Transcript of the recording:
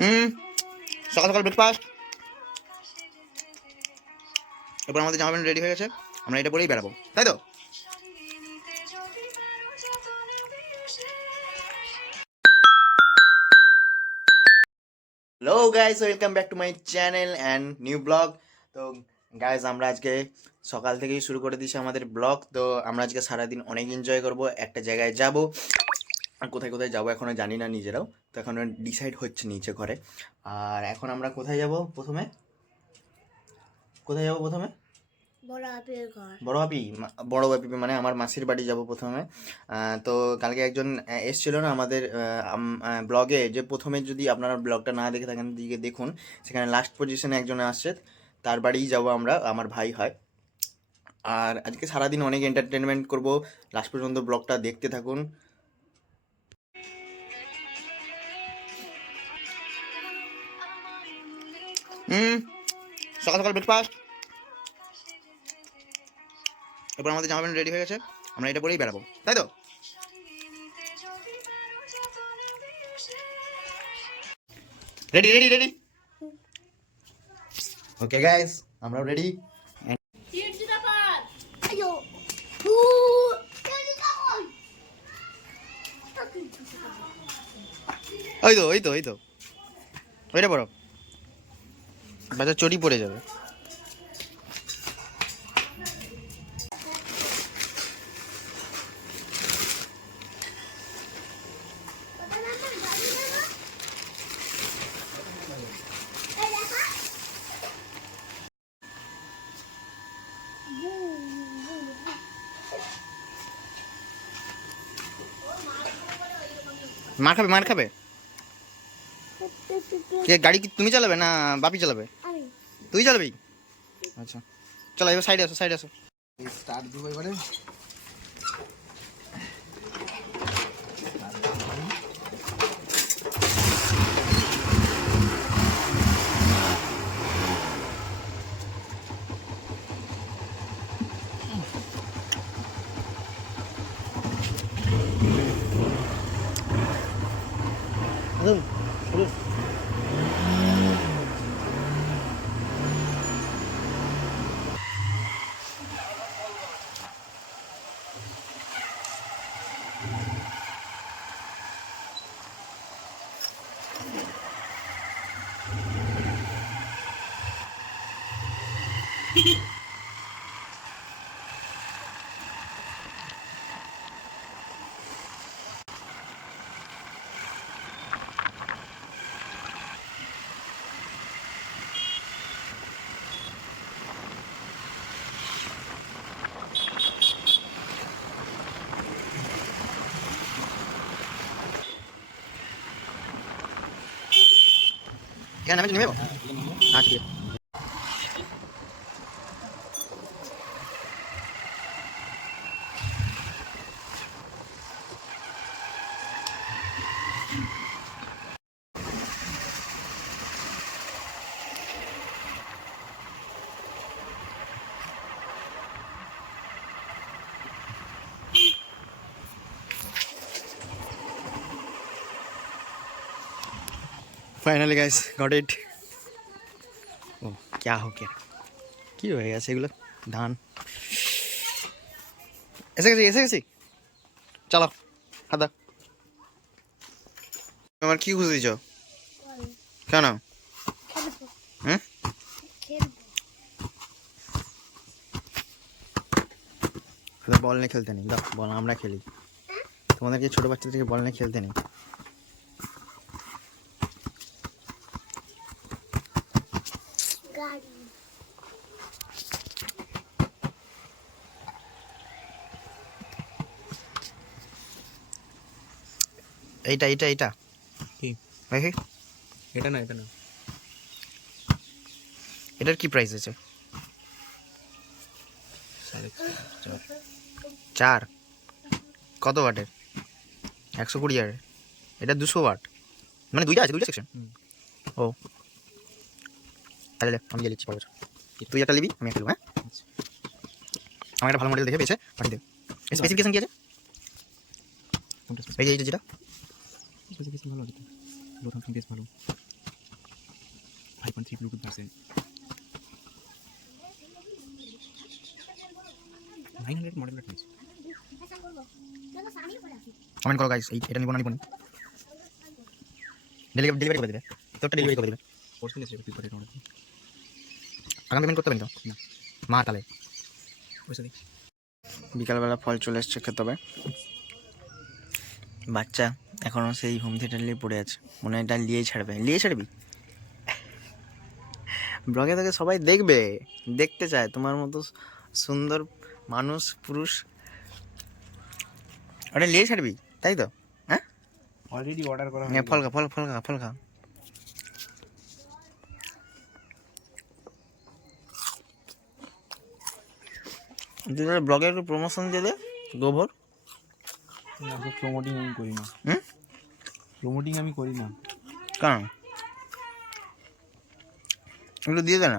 হুম, সকাল সকাল ব্রেকফাস্ট। এরপর আমাদের জামা প্যান্ট রেডি হয়ে গেছে, আমরা এটা পরেই বেরাবো, তাই তো? Hello guys, welcome back to my channel and new blog. তো গাইস, আমরা আজকে সকাল থেকেই শুরু করে দিয়েছি আমাদের ব্লগ। তো আমরা আজকে সারাদিন অনেক এনজয় করব, একটা জায়গায় যাব। আর কোথায় কোথায় যাবো এখনও জানি না নিজেরাও, তো এখন ডিসাইড হচ্ছে নিচে ঘরে। আর এখন আমরা কোথায় যাব প্রথমে? কোথায় যাব প্রথমে? বড় বাপের ঘর। বড় বাপি মানে আমার মাসির বাড়ি যাব প্রথমে। তো কালকে একজন এসছিল না আমাদের ব্লগে, যে প্রথমে যদি আপনারা ব্লগটা না দেখে থাকেন দিকে দেখুন, সেখানে লাস্ট পজিশনে একজন আসছে, তার বাড়িই যাব আমরা, আমার ভাই হয়। আর আজকে সারাদিন অনেক এন্টারটেনমেন্ট করব, লাস্ট পর্যন্ত ব্লগটা দেখতে থাকুন। হুম, সকাল সকাল ব্রেকফাস্ট। এরপর আমাদের জামা প্যান্ট রেডি হয়ে গেছে, আমরা এটা পরেই বেরাবো, তাই তো? Ready ready ready. Okay guys, আমরাও রেডি। আয়ো ওই তো ওই তো ওই তো ওইটা পড়ো, বাচ্চা চটি পড়ে যাবে। মার খাবে, মার খাবে। কে গাড়ি কি তুমি চালাবে না বাপি চালাবে? তুই চালাবি? আচ্ছা, চলো এবার সাইডে আসো, সাইডে আসো। স্টার্ট দিব এবারে। এখানে আমি নেমে যাবো? আচ্ছা ঠিক আছে। Finally guys got it. ও क्या हो गया, কি হয়ে গেছে এগুলো? ধান এসে গেছি, এসে গেছি, চলো হাদা। আমার কি খুঁজেছ? কেন? হুম, বল নিয়ে খেলতে নেই, দাও বল আমরা খেলি। তোমাদেরকে ছোট বাচ্চাদেরকে বল নিয়ে খেলতে নেই। গাড়ি এইটা এইটা এইটা কি? দেখি, এটা না, এটা না। এটার কি প্রাইস আছে? 4.5। 4? কত ওয়াটের? 120 ওয়াটের? এটা 200 ওয়াট, মানে দুইটা আছে, দুইটা সেকশন। ও তাহলে আমি লিখছি পরে, তুই একটা নিবি আমি একটা নেবো। হ্যাঁ, আমার একটা ভালো মডেল দেখে পেয়েছে পাঠিয়ে দেবে। স্পেসিফিকেশন কি আছে? এই যে যেটা স্পেসিফিকেশন ভালো আছে তো, লোড বেশ ভালো। 5.3 Bluetooth version 900 model price. Comment করো গাইস, এটা নিব না নিব না, ডেলিভারি করে দেবে, তোরটা ডেলিভারি করে দেবে, পোর্শন এসে ফ্লিপকার্টের অর্ডার আগামী পেমেন্ট করতে পারেন তো না মা তাহলে। পয়সা দিই। বিকালবেলা ফল চলে এসছে খেতে হবে। বাচ্চা এখনও সেই হোম থিয়েটার নিয়ে পড়ে আছে, মনে হয় এটা নিয়েই ছাড়বি। ব্লগে থেকে সবাই দেখবে, দেখতে চায় তোমার মতো সুন্দর মানুষ পুরুষ, ওটা নিয়ে ছাড়বি তাই তো? হ্যাঁ অলরেডি অর্ডার করা হ্যাঁ, ফল খা। ব্লগে একটু প্রমোশন দিয়ে দে গোবর। প্রমোটিং আমি করি না, হুম, প্রমোটিং আমি করি না। কেন একটু দিয়ে দে না।